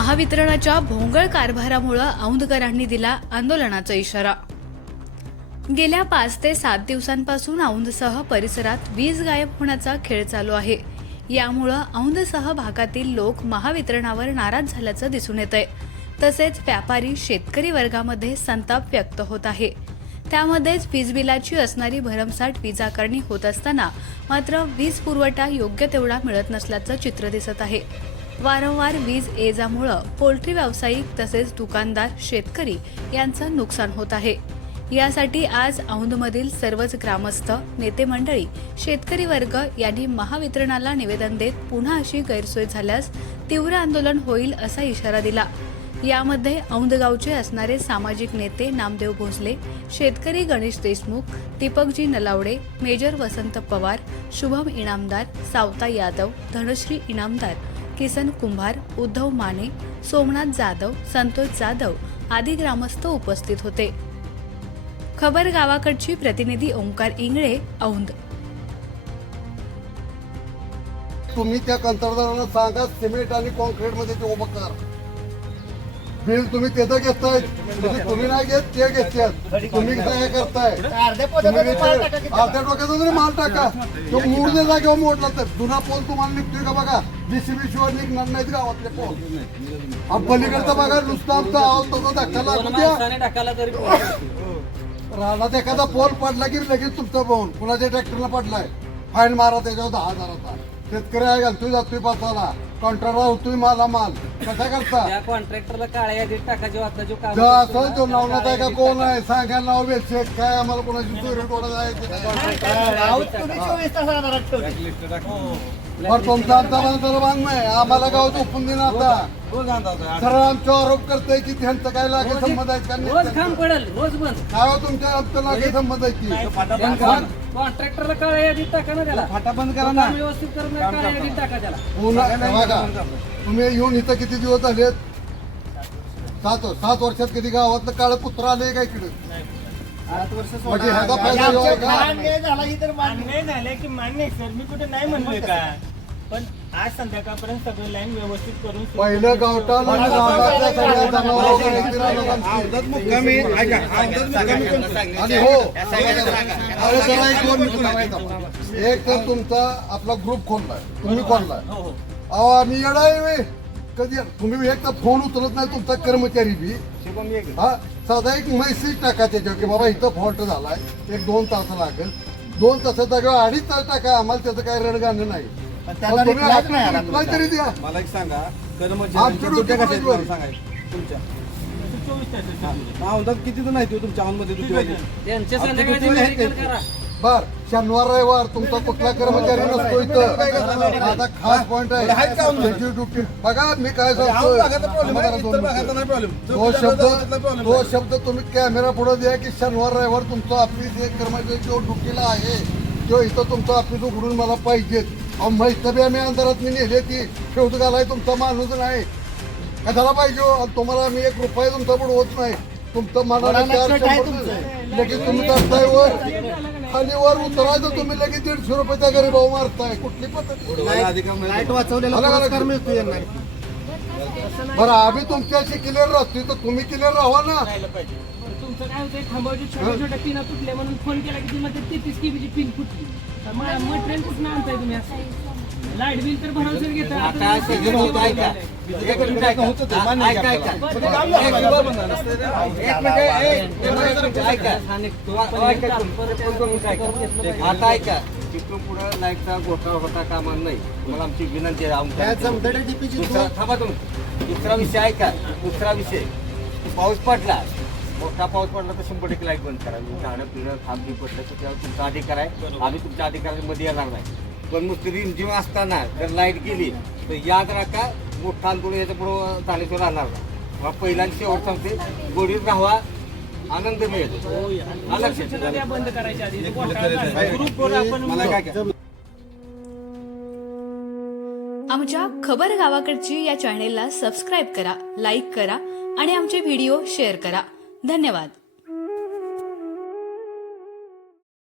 महावितरणाच्या भोंगळ कारभारामुळं औंधकरांनी दिला आंदोलनाचा इशारा. गेल्या पाच ते सात दिवसांपासून औंधसह परिसरात वीज गायब होण्याचा खेळ चालू आहे. यामुळं औंधसह भागातील लोक महावितरणावर नाराज झाल्याचं दिसून येत आहे तसेच व्यापारी शेतकरी वर्गामध्ये संताप व्यक्त होत आहे. त्यामध्येच वीज बिलाची असणारी भरमसाठ वीज आकारणी होत असताना मात्र वीज पुरवठा योग्य तेवढा मिळत नसल्याचं चित्र दिसत आहे. वारंवार वीज एजामुळं पोल्ट्री व्यावसायिक तसेच दुकानदार शेतकरी यांचं नुकसान होत आहे. यासाठी आज औंधमधील सर्वच ग्रामस्थ नेते मंडळी शेतकरी वर्ग यांनी महावितरणाला निवेदन देत पुन्हा अशी गैरसोय झाल्यास तीव्र आंदोलन होईल असा इशारा दिला. यामध्ये औंधगावचे असणारे सामाजिक नेते नामदेव भोसले शेतकरी गणेश देशमुख दीपकजी नलावडे मेजर वसंत पवार शुभम इनामदार सावता यादव धनश्री इनामदार किसन कुंभार उद्धव माने सोमनाथ जाधव संतोष जाधव आदी ग्रामस्थ उपस्थित होते. खबर गावाकडची प्रतिनिधी ओंकार इंगळे औंध. तुम्ही त्या कंत्राटदारांना सांगा सिमेंट आणि कॉन्क्रीटमध्ये ते उभं करा. बिल तुम्ही त्याचं घेताय. म्हणजे तुम्ही नाही घेत ते घेतात तुम्ही काय करताय. तुम्ही. अर्ध्या डोक्याचा जरी माल टाका. तो मूड दे जागेवर मोडला तर. जुना पोल तुम्हाला निघतोय का बघा? जीसीबी शिवाय निघणार नाहीत गावातले पोल. हा पलीकडचा बघा नुसतं आमचा आवाज तसा धक्का लागू द्या. माणसाने टाकायला तरी रानात एखादा पोल पडला की लगेच तुमचा पाहून कुणाच्या ट्रॅक्टरला पडलाय? फाईन मारा त्याच्यावर दहा हजाराचा. शेतकरी आहे घालतोय जातोय पासाला कॉन्ट्रॅक्टर होतोय माला माल कसा करता त्या कॉन्ट्रॅक्टरला काळ्या यादीत टाकायचे वाटतं जो काम जो असं तो नवनाथ आहे का कोण आहे सांगा नाव बेलशेट काय आम्हाला कोणाची चोरी टोळा जायची पण तुमचा आमचा बांध नाही आम्हाला गावात ओपन दिन आता. सरळ आमचा आरोप करताय की त्यांचं काय लागे संबंध आहेत का रोज नाही काम पडेल रोज बंद. काय हो तुमच्या आमचं लागे संबंध की? कॉन्ट्रॅक्टरला काळ्या यादीत टाका ना त्याला. फाटा बंद करा ना. व्यवस्थित करून काळ्या यादीत टाका त्याला. पुन्हा बघा. तुम्ही येऊन इथं किती दिवस झालेत? सात सात वर्षात कधी गावातलं काळ पुत्र आले का इकडे? म्हणजे ह्याचा फायदा झालं की मान्य सर. मी कुठे नाही म्हणलोय का? पण आज संध्याकाळपर्यंत सगळं लाईन व्यवस्थित करून सुरू पहिलं गावठाण आणि गावातल्या सगळ्या हो अरे जरा एक दोन मिनिटं थांबायचं. एक तर तुमचा आपला ग्रुप खोललाय तुम्ही खोललाय हो हो अहो आम्ही येडा आहे. कधी? तुम्ही एक तर फोन उचलत नाही तुमचा कर्मचारी बी. हा साधा एक मेसेज टाका त्याच्यावर की बाबा इथं फॉल्ट झालाय. एक दोन तास लागेल. दोन तासात जागेवर अडीच तास टाका आम्हाला त्याचं काही रडगाणं नाही. तुम्ही reply तरी द्या. मला एक सांगा कशा आहेत तुमच्या चोवीस तास औंधात किती जण आहेत हो तुमच्या आता संध्याकाळी? करा. बर शनिवार रविवार तुमचा कुठला कर्मचारी नसतो इथं. आता खास पॉइंट आहे. आहेत का बघा मी काय सांगतो भागाचा आहे. इतर भागाचा. नाही तो शब्द तो शब्द तुम्ही कॅमेरा पुढे द्या की शनिवार रविवार तुमचं ऑफिस एक कर्मचारी जो ड्युटीला आहे तो इथं तुमचं ऑफिस उघडून मला पाहिजेत. अहो माहिती बी आम्ही अंधारात मी नेले ती शेवट घालाय तुमचा माणूस नाही. कशाला पाहिजे हो? आणि तुम्हाला मी एक रुपया तुमचा होत नाही. तुमचं मनाला लगेच तुम्ही करताय वर. खाली वर उतरायचं तुम्ही लगेच दीडशे रुपयाच्या घरी भाऊ मारताय. कुठली पद्धत? बरं आम्ही तुमच्याशी क्लिअर राहतोय. तर तुम्ही क्लिअर राहा ना. तुमचं काय होतंय? खांबाची छोट्या छोट्या पिना तुटल्या म्हणून फोन केला की ती म्हणते तेहतीस केबीची पिन फुटली. मटेरियल कुठून आणताय तुम्ही असं? लाइट बिल तर भरवसेल घेता आता सगळं होतं ऐका. आता तिथून पुढे लाईटचा घोटाळा होता कामा नाही. तुम्हाला आमची विनंती आहे थांबा तुम्ही. दुसरा विषय ऐका. दुसरा विषय. पाऊस पडला. मोठा पाऊस पडला तर शंभर टक्के लाइट बंद करा. झाडं पिणं थांब बी पडलं तर त्यावर तुमचा अधिकार आहे. आम्ही तुमच्या अधिकारामध्ये येणार नाही. पण नुसती रिमझिम असताना जर लाइट गेली तर याद राखा मोठा आंदोलन याच्या पुढं झाल्याशिवाय राहणार नाही. मग पहिला शेवट सांगते गोडीत राहावा आनंद मिळेल. काय काय आमच्या खबर गावाकडची या चॅनेलला सबस्क्राईब करा लाईक करा आणि आमचे व्हिडिओ शेअर करा. धन्यवाद.